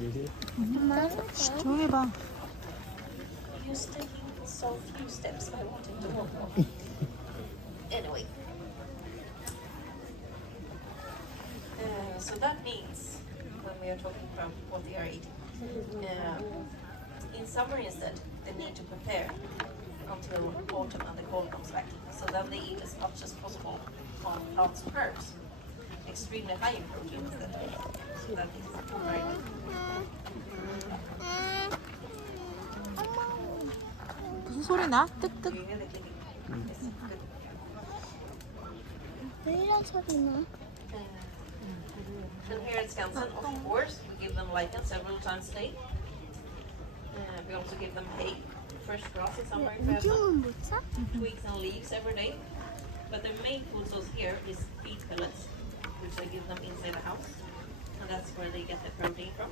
조용히 봐. Just taking so few steps I wanted to walk on. Anyway. So that means, when we are talking about what they are eating, in summer instead, they need to prepare until autumn and the cold comes back. So then they eat as much as possible on plants and herbs. Extremely high in protein instead. So that is very good. 무슨 소리 나? 뜩뜩. Really clicking. Yes, good. 왜 이런 소리 나? And here at Skansen, of course, we give them lichen several times a day. We also give them hay, fresh grass in summer if we have some, 오줌은 못 사? twigs and leaves every day. But their main food source here is feed pellets, which I give them inside the house. And that's where they get their protein from.